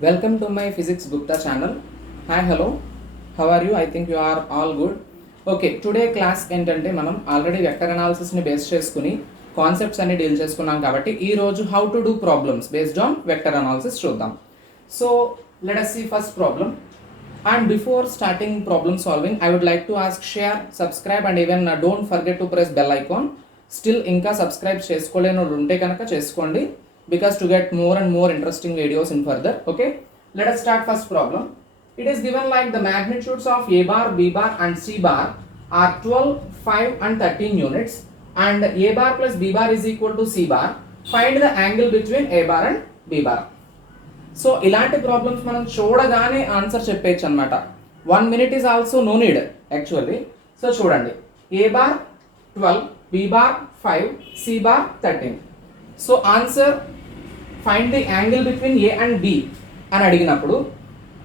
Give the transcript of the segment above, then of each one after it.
Welcome to my Physics Gupta channel. Hi, hello. How are you? I think you are all good. Okay today class ఏంటంటే మనం already vector అనాలిసిస్ని base చేసుకుని concepts అన్ని deal చేసుకున్నాం కాబట్టి ఈరోజు how to do problems based on vector analysis చూద్దాం. So let us see first problem. And before starting problem solving, I would like to ask share, subscribe and even don't forget to press bell icon. Still ఇంకా subscribe చేసుకోలేని ఉంటే కనుక చేసుకోండి because to get more and more interesting videos in further. Okay, let us start first problem. It is given like the magnitudes of A bar, B bar and C bar are 12, 5 and 13 units and A bar plus B bar is equal to C bar. Find the angle between A bar and B bar. So ఇలాంటి problems మనం చూడగానే answer చెప్పేయచ్చు అనమాట. 1 minute is also no need actually. So చూడండి, A bar 12, B bar 5, C bar 13. So answer find the angle between A and B అని అడిగినప్పుడు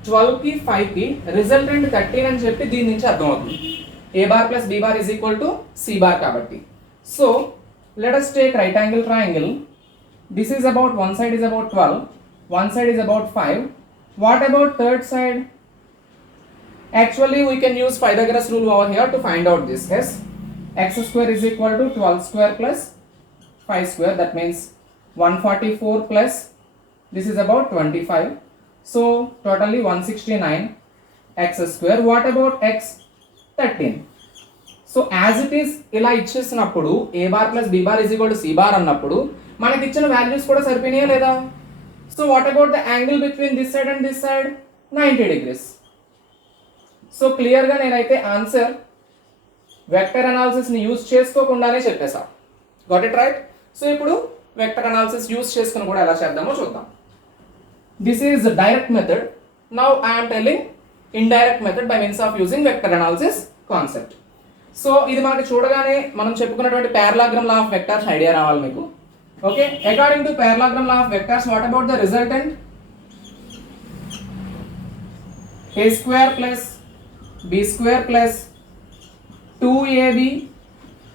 12కి 5కి resultant 13 అని చెప్పి దీని నుంచి అర్థమవుతుంది. A bar plus B bar is equal to C bar కాబట్టి. So let us take right angle triangle. This is about one side is about 12, one side is about 5. What about third side? Actually we can use Pythagoras rule over here to find out this. Yes, x square is equal to 12 square plus 5 square, that means 144 plus this is about 25, so totally 169 x square. What about x? 13. So as it is ఇలా ఇచ్చేసినప్పుడు A bar plus B bar is equal to C bar అన్నప్పుడు మనకి ఇచ్చిన values కూడా సరిపోయినాయా లేదా? So what about the angle between this side and this side? 90 degrees. So క్లియర్గా నేనైతే ఆన్సర్ వెక్టర్ అనాలిసిస్ని యూజ్ చేసుకోకుండానే చెప్పేసా. Got it right? సో ఇప్పుడు వెక్టర్ అనాలిసిస్ యూజ్ చేసుకుని కూడా ఎలా చేద్దామో చూద్దాం. This is direct method. Now I'm telling indirect method by means of using vector analysis concept. So ఇది మనకి చూడగానే మనం చెప్పుకున్నటువంటి parallelogram law of vectors idea రావాలి మీకు. Okay, according to parallelogram law of vectors, what about the resultant? a square plus b square plus 2ab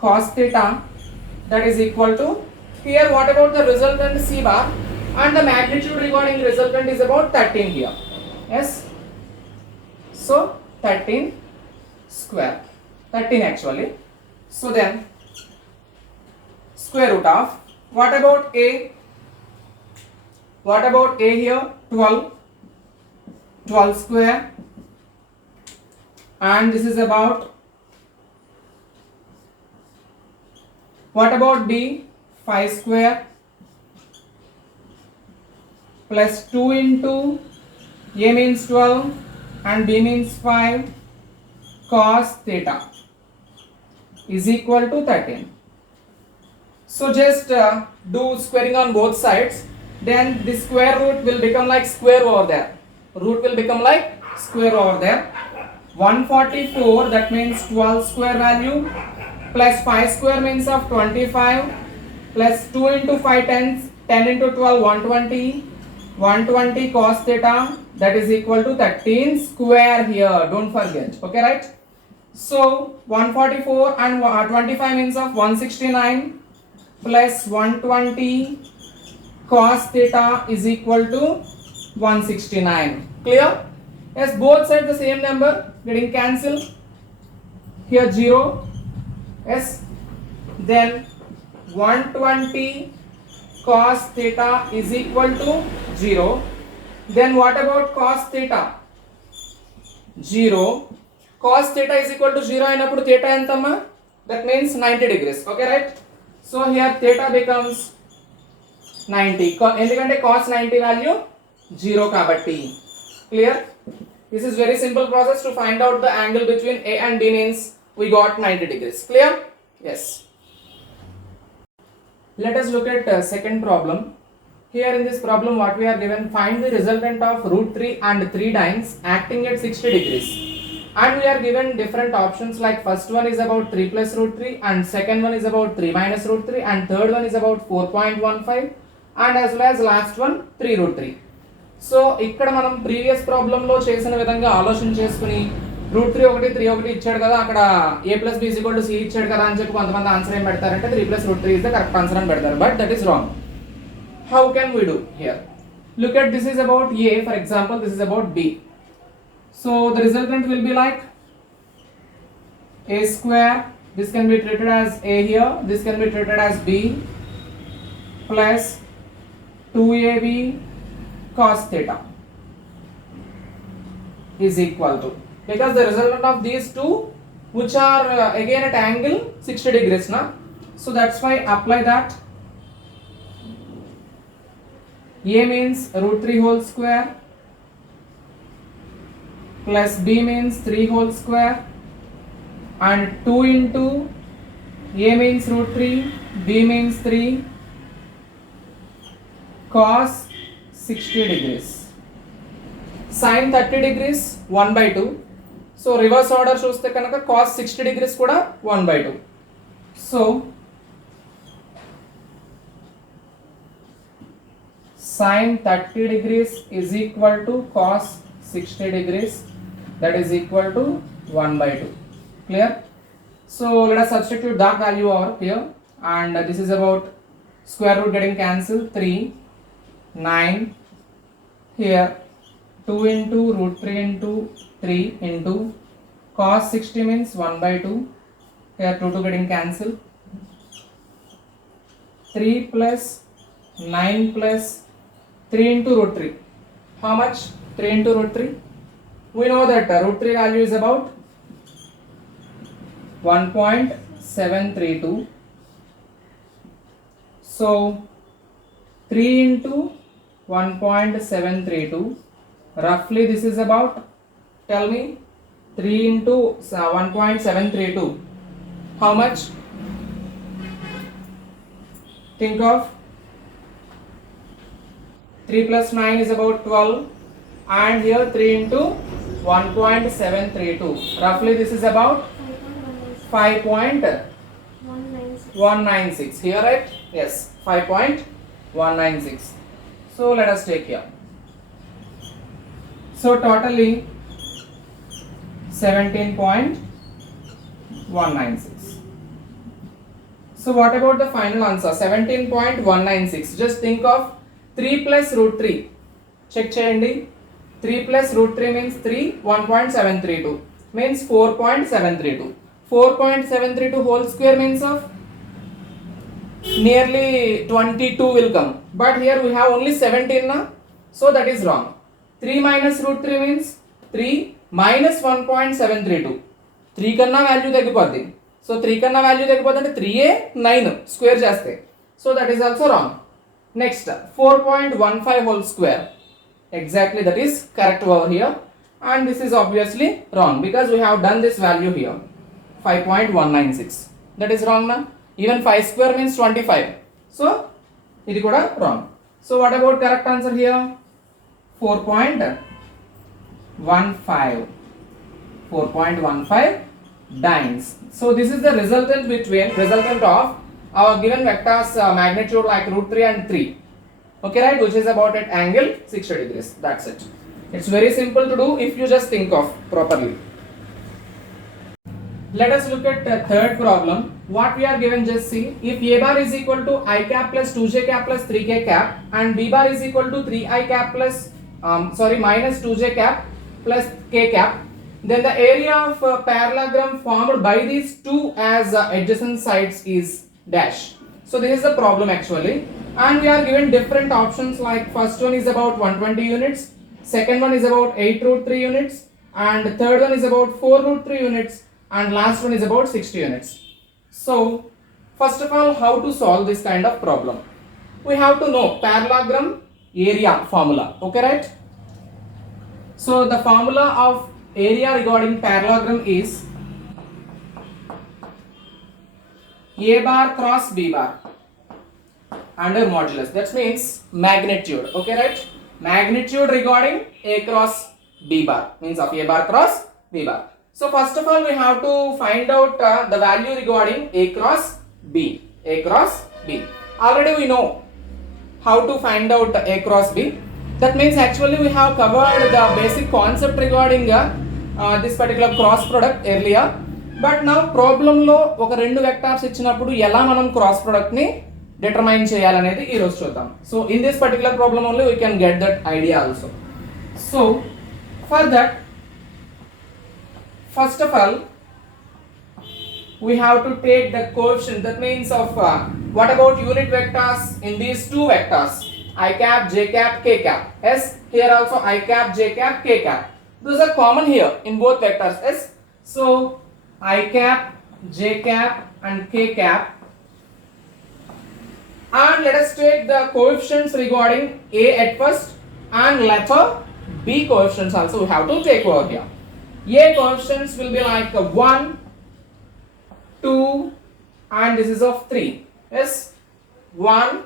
cos theta, that is equal to, here what about the resultant c bar, and the magnitude regarding resultant is about 13 here. Yes, so 13 square, 13 actually. So then square root of, what about a? What about a here? 12 square, and this is about, what about b? 5 square plus 2 into a means 12 and b means 5 cos theta is equal to 13. So just do squaring on both sides, then the square root will become like square over there. Root will become like square over there. 144, that means 12 square value, plus 5 square means of 25, plus 2 into 5 10, 10 into 12 120, 120 cos theta, that is equal to 13 square here, don't forget. Okay, right? So 144 and 25 means of 169 plus 120 cos theta is equal to 169. Clear? Yes, both sides the same number getting cancelled. Here 0. Yes, then 120 cos theta is equal to 0. Then what about cos theta? 0. Cos theta is equal to 0 అయినప్పుడు theta ఎంతమ్మా? That means 90 degrees. Okay, right? So here theta becomes 90, ఎందుకంటే cos 90 value 0 కాబట్టి. Clear? This is very simple process to find out the angle between A and B, means we got 90 degrees. Clear? Yes. Let us look at second problem. Here in this problem what we are given, find the resultant of root 3 and 3 dynes acting at 60 degrees. And we are given different options, like first one is about 3 plus root 3 and second one is about 3 minus root 3 and third one is about 4.15 and as well as last one 3 root 3. So ఇక్కడ మనం previous ప్రాబ్లంలో చేసిన విధంగా ఆలోచన చేసుకుని route 3 ఒకటి 3 ఒకటి ఇచ్చాడు కదా, అక్కడ a plus b equal to c ఇచ్చాడు కదా అని చెప్పి కొంతమంది ఆన్సర్ ఏం పెడతారంటే 3 plus root 3 is the correct answer అని పెడతారు. But that is wrong. How can we do here? Look at, this is about A, for example, this is about B. So the resultant will be like A square, this can be treated as A here, this can be treated as B, plus 2AB cos theta is equal to, because the resultant of these two, which are again at angle 60 degrees now, so that's why apply that. A means root 3 whole square plus B means 3 whole square, and 2 into A means root 3, B means 3, cos 60 degrees, sin 30 degrees 1 by 2. So reverse order చూస్తే కనుక cos 60 degrees కూడా 1 by 2. So sin 30 degrees is equal to cos 60 degrees, that is equal to 1 by 2. Clear? So let us substitute that value over here, and this is about square root getting cancelled, 3, 9, here 2 into root 3 into 3 into cos 60 means 1 by 2, here 2 getting cancelled, 3 plus 9 plus 3 into root 3. How much? 3 into root 3. We know that root 3 value is about 1.732. So 3 into 1.732. Roughly this is about, tell me, 3 into 1.732. How much? Think of 3 plus 9 is about 12, and here 3 into 1.732. Roughly this is about 5.196. Here, right? Yes, 5.196. So let us take here. So totally 17.196. So what about the final answer? 17.196. Just think of 3 plus root 3. Check cheyandi. 3 plus root 3 means 3, 1.732 means 4.732. 4.732 whole square means of nearly 22 will come. But here we have only 17 na, so that is wrong. 3 minus root 3 means 3 minus 1.732. 3 కన్నా value తగ్గిపోద్ది. So 3 కన్నా value తగ్గిపోద్ది అంటే 3a 9 square చేస్తే. So that is also wrong. Next, 4.15 whole square. Exactly, that is correct over here. And this is obviously wrong because we have done this value here. 5.196. That is wrong na? Even 5 square means 25. So, it is wrong. So, what about correct answer here? 4.15. 4.15 dynes. So, this is the resultant of our given vectors magnitude like root 3 and 3. Okay, right? Which is about at angle 60 degrees. That's it. It's very simple to do if you just think of properly. Let us look at the third problem. What we are given, just see. If a bar is equal to I cap plus 2j cap plus 3k cap and b bar is equal to 3i cap plus minus 2j cap plus k cap, then the area of parallelogram formed by these two as adjacent sides is dash. So this is the problem actually, and we are given different options like first one is about 120 units, second one is about 8 root 3 units, and third one is about 4 root 3 units, and last one is about 60 units. So first of all, how to solve this kind of problem? We have to know parallelogram area formula. Okay, right? So the formula of area regarding parallelogram is a bar cross b bar under modulus. That means magnitude. Okay, right? Magnitude regarding a cross b bar means of a bar cross b bar. So first of all, we have to find out the value regarding a cross b. A cross b. Already we know how to find out a cross b. That means actually we have covered the basic concept regarding this particular cross product earlier. But now problem లో ఒక రెండు vectors ఇచ్చినప్పుడు ఎలా మనం cross product ని determine చేయాలనేది ఈ రోజు చూద్దాం. So in this particular problem only we can get that idea also. So for that first of all we have to take the coefficient, that means of what about unit vectors in these two vectors I cap, j cap, k cap. Yes, here also I cap, j cap, k cap. Those are common here in both vectors. Yes, so I cap, j cap and k cap, and let us take the coefficients regarding a at first and later b coefficients also we have to take over here. A coefficients will be like 1, 2 and this is of 3. Yes, 1,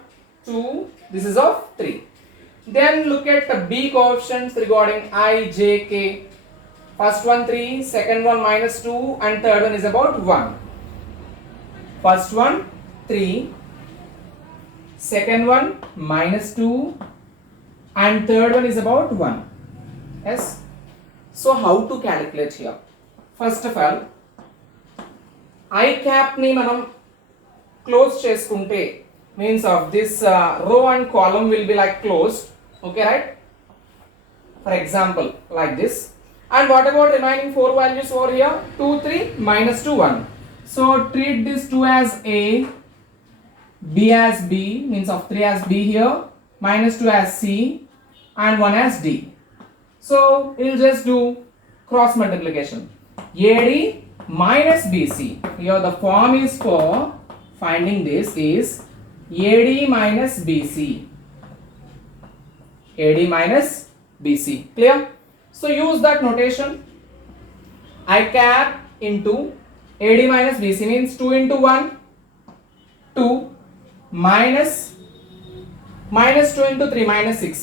2, this is of 3. Then look at the B coefficients regarding I, J, K. First one 3, second one -2 and third one is about 1. First one 3, second one -2 and third one is about 1. Yes. So how to calculate here? First of all, I cap ni manam close cheskunte, means of this row and column will be like closed. Okay, right? For example, like this. And what about remaining 4 values over here? 2, 3, -2, 1. So treat this 2 as A, B as B, means of 3 as B here, -2 as C and 1 as D. So we'll just do cross multiplication. AD minus BC. Here the form is for finding this is AD minus BC. AD minus BC. Clear? So use that notation. I cap into AD minus BC means 2 into 1, 2 minus 2 into 3 -6.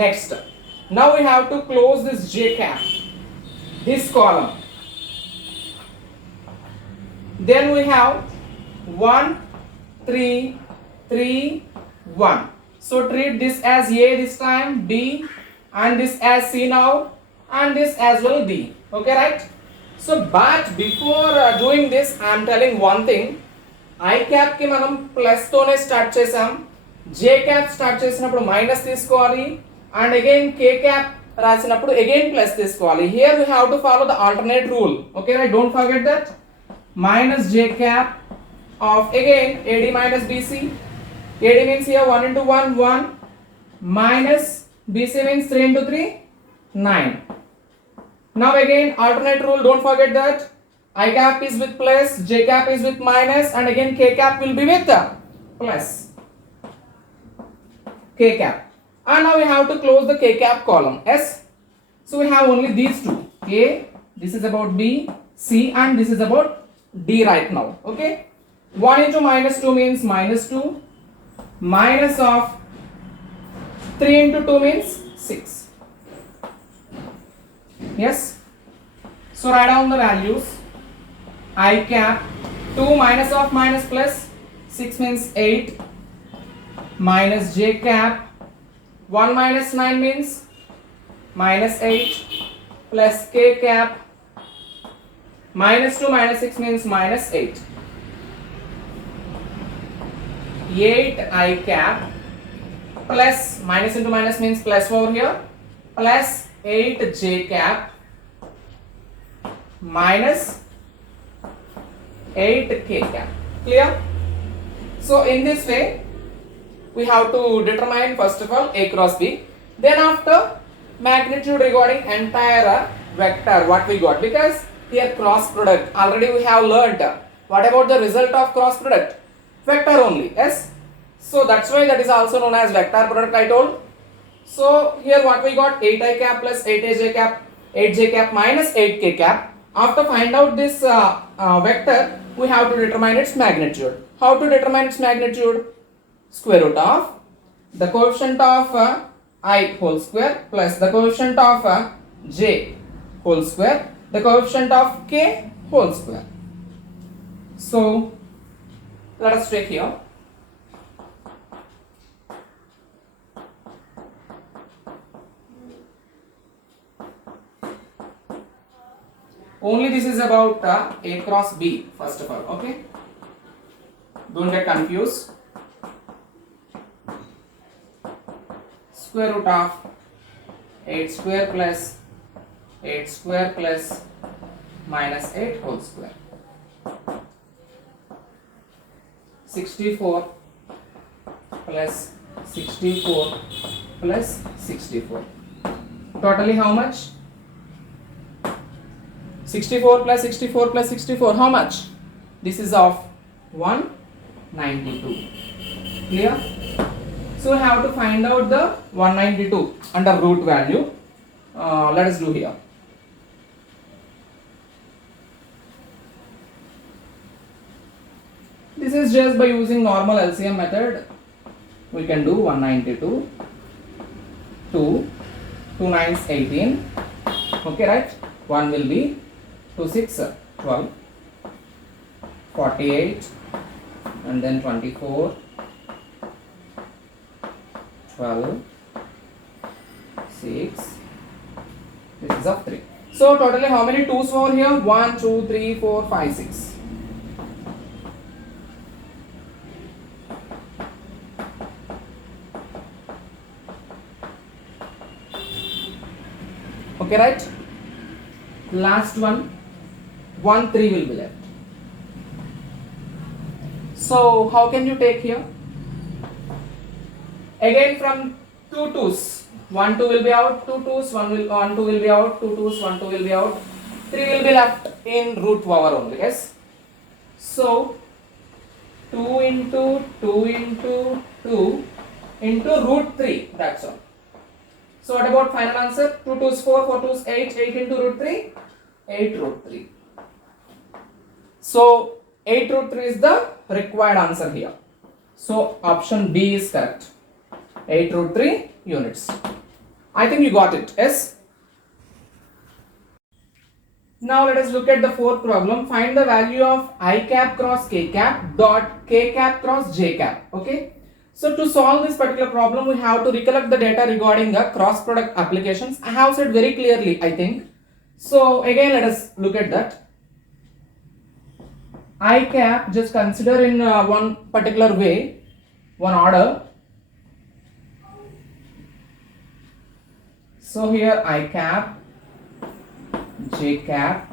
Next, now we have to close this j cap, this column. Then we have 1, 3, 3, 1. So treat this as A this time, B and this as C now and this as well D. Okay, right? So but before doing this I am telling one thing. I cap ki manam plus tone start chesam, j cap start చేసినప్పుడు minus తీసుకోవాలి and again k cap రాసినప్పుడు again plus తీసుకోవాలి. Here we have to follow the alternate rule. Okay, right? Don't forget that. Minus j cap of again AD minus BC. AD means here 1 into 1, 1 minus BC means 3 into 3, 9. Now again alternate rule, don't forget that. I cap is with plus, j cap is with minus and again k cap will be with plus. K cap. And now we have to close the k cap column. Yes. So we have only these two. A, this is about B, C and this is about D right now. Okay. 1 into -2 means -2. Minus of 3 into 2 means 6. Yes. So write down the values. I cap 2 minus of minus plus 6 means 8 minus j cap 1 minus 9 means -8 plus k cap -2 minus 6 means -8. 8 I cap plus minus into minus means plus over here plus 8 j cap minus 8 k cap. Clear? So in this way we have to determine first of all A cross B, then after magnitude regarding entire vector what we got, because here cross product already we have learnt. What about the result of cross product? Vector only. Yes, so that's why that is also known as vector product I told. So here what we got, 8i cap plus 8aj cap, 8j cap minus 8k cap. After find out this vector we have to determine its magnitude. How to determine its magnitude? Square root of the coefficient of I whole square plus the coefficient of j whole square, the coefficient of k whole square. So let us take here. Only this is about A cross B first of all. Okay. Don't get confused. Square root of 8 square plus 8 square plus minus 8 whole square. 64 plus 64 plus 64. Totally how much? 64 plus 64 plus 64. How much? This is of 192. Clear? So we have to find out the 192 under root value. Let us do here. This is just by using normal LCM method. We can do 192, 2 9s 18. Okay, right? 1 will be 2 6 12, 48, and then 24, 12, 6. This is of 3. So totally how many 2's over here? 1, 2, 3, 4, 5, 6. Okay, right? Last one, 1 3 will be left. So how can you take here? Again from 2 2's, 1 2 will be out, 2 2's, 1 2 will be out, 2 2's, 1 2 will be out, 3 will be left in root power only. Yes. So 2 into 2 into 2 into root 3. That's all. So what about final answer? 2 2's 4, 4 2's 8, 8 into root 3, 8 root 3. So 8 root 3 is the required answer here. So option B is correct. 8 root 3 units. I think you got it. Yes. Now let us look at the fourth problem. Find the value of I cap cross k cap dot k cap cross j cap. Okay. So to solve this particular problem, we have to recollect the data regarding the cross product applications. I have said very clearly, I think. So again, let us look at that. I cap, just consider in one particular way, one order. So here I cap, J cap,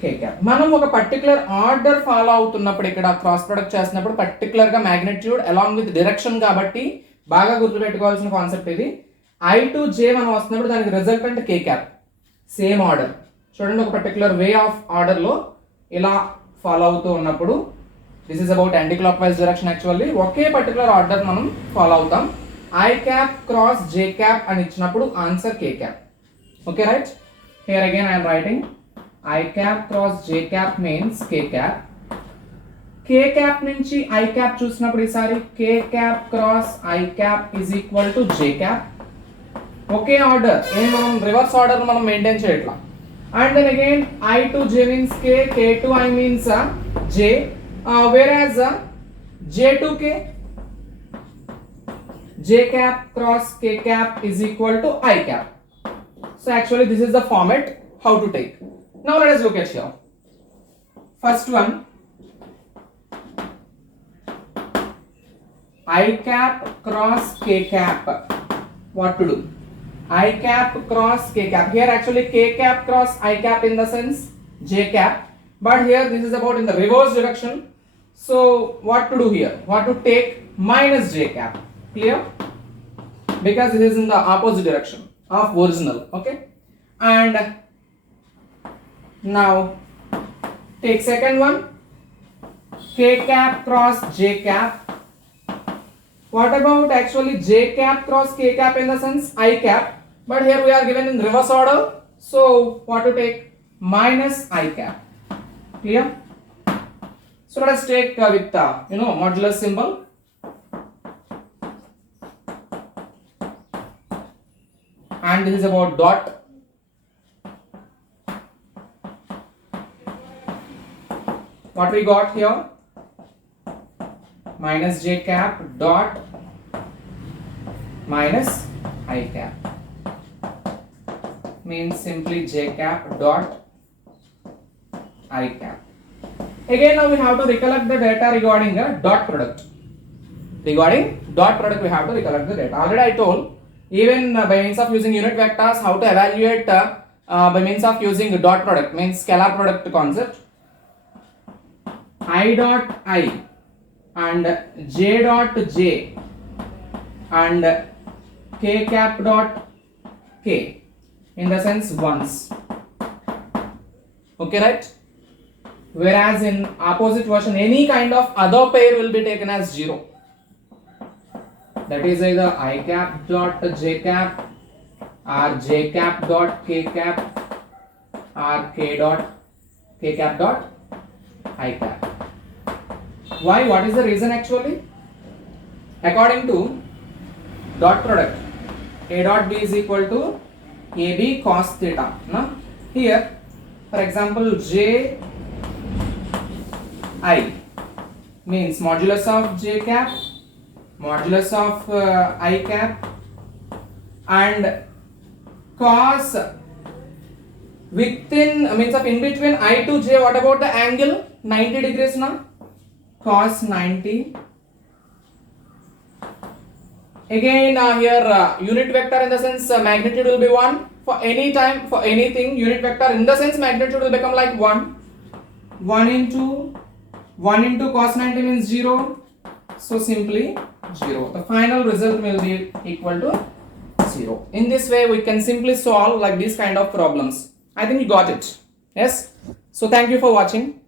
K cap. మనం ఒక particular order follow అవుతున్నప్పుడు ఇక్కడ cross product చేస్తున్నప్పుడు particular గా magnitude along with direction కాబట్టి బాగా గుర్తుపెట్టుకోవాల్సిన concept ఇది. I to J మనం వస్తున్నప్పుడు దానికి resultant K cap. Same order. చూడండి, ఒక పర్టికులర్ వే ఆఫ్ ఆర్డర్ లో ఇలా ఫాలో అవుతూ ఉన్నప్పుడు this is about anti clock wise direction. Actually okay particular order మనం ఫాలో అవుతాం. I cap cross J cap అని ఇచ్చినప్పుడు answer K cap. Okay, right? Here again I am writing I cap cross J cap means K cap. K cap నుంచి I cap చూసినప్పుడు ఈసారి K cap cross I cap is equal to J cap. Okay order, ఏం మనం reverse order మనం maintain చేయట్లా. And then again I to J means K, K to I means J, whereas J to K, J cap cross K cap is equal to I cap. So actually this is the format how to take. Now let us look at here. First one, I cap cross K cap. What to do? I cap cross K cap. Here actually K cap cross I cap in the sense J cap. But here this is about in the reverse direction. So what to do here? What to take? Minus J cap. Clear? Because this is in the opposite direction of original. Okay. And now take second one, K cap cross J cap. What about actually J cap cross K cap in the sense I cap, but here we are given in reverse order, so what to take? Minus I cap. Clear? So let us take with modulus symbol. And this is about dot. What we got here? Minus J cap dot minus I cap means simply J cap dot I cap. Again, now we have to recollect the data regarding a dot product. Regarding dot product, we have to recollect the data. Already I told, even by means of using unit vectors, how to evaluate by means of using dot product, means scalar product concept. I dot I and j dot j and k cap dot k, in the sense ones. Okay, right? Whereas in opposite version, any kind of other pair will be taken as 0. That is either I cap dot j cap or j cap dot k cap or k cap dot I cap. Why? What is the reason actually? According to dot product, a dot b is equal to ab cos theta. No? Here, for example, j I means modulus of j cap, modulus of I cap, and cos within, means of in between I to j. What about the angle? 90 degrees now. Cos 90. Again here unit vector, in the sense magnitude will be 1 for any time, for anything. Unit vector in the sense magnitude will become like 1. 1 into cos 90 means 0. So simply 0. The final result will be equal to 0. In this way we can simply solve like these kind of problems. I think you got it. Yes. So thank you for watching.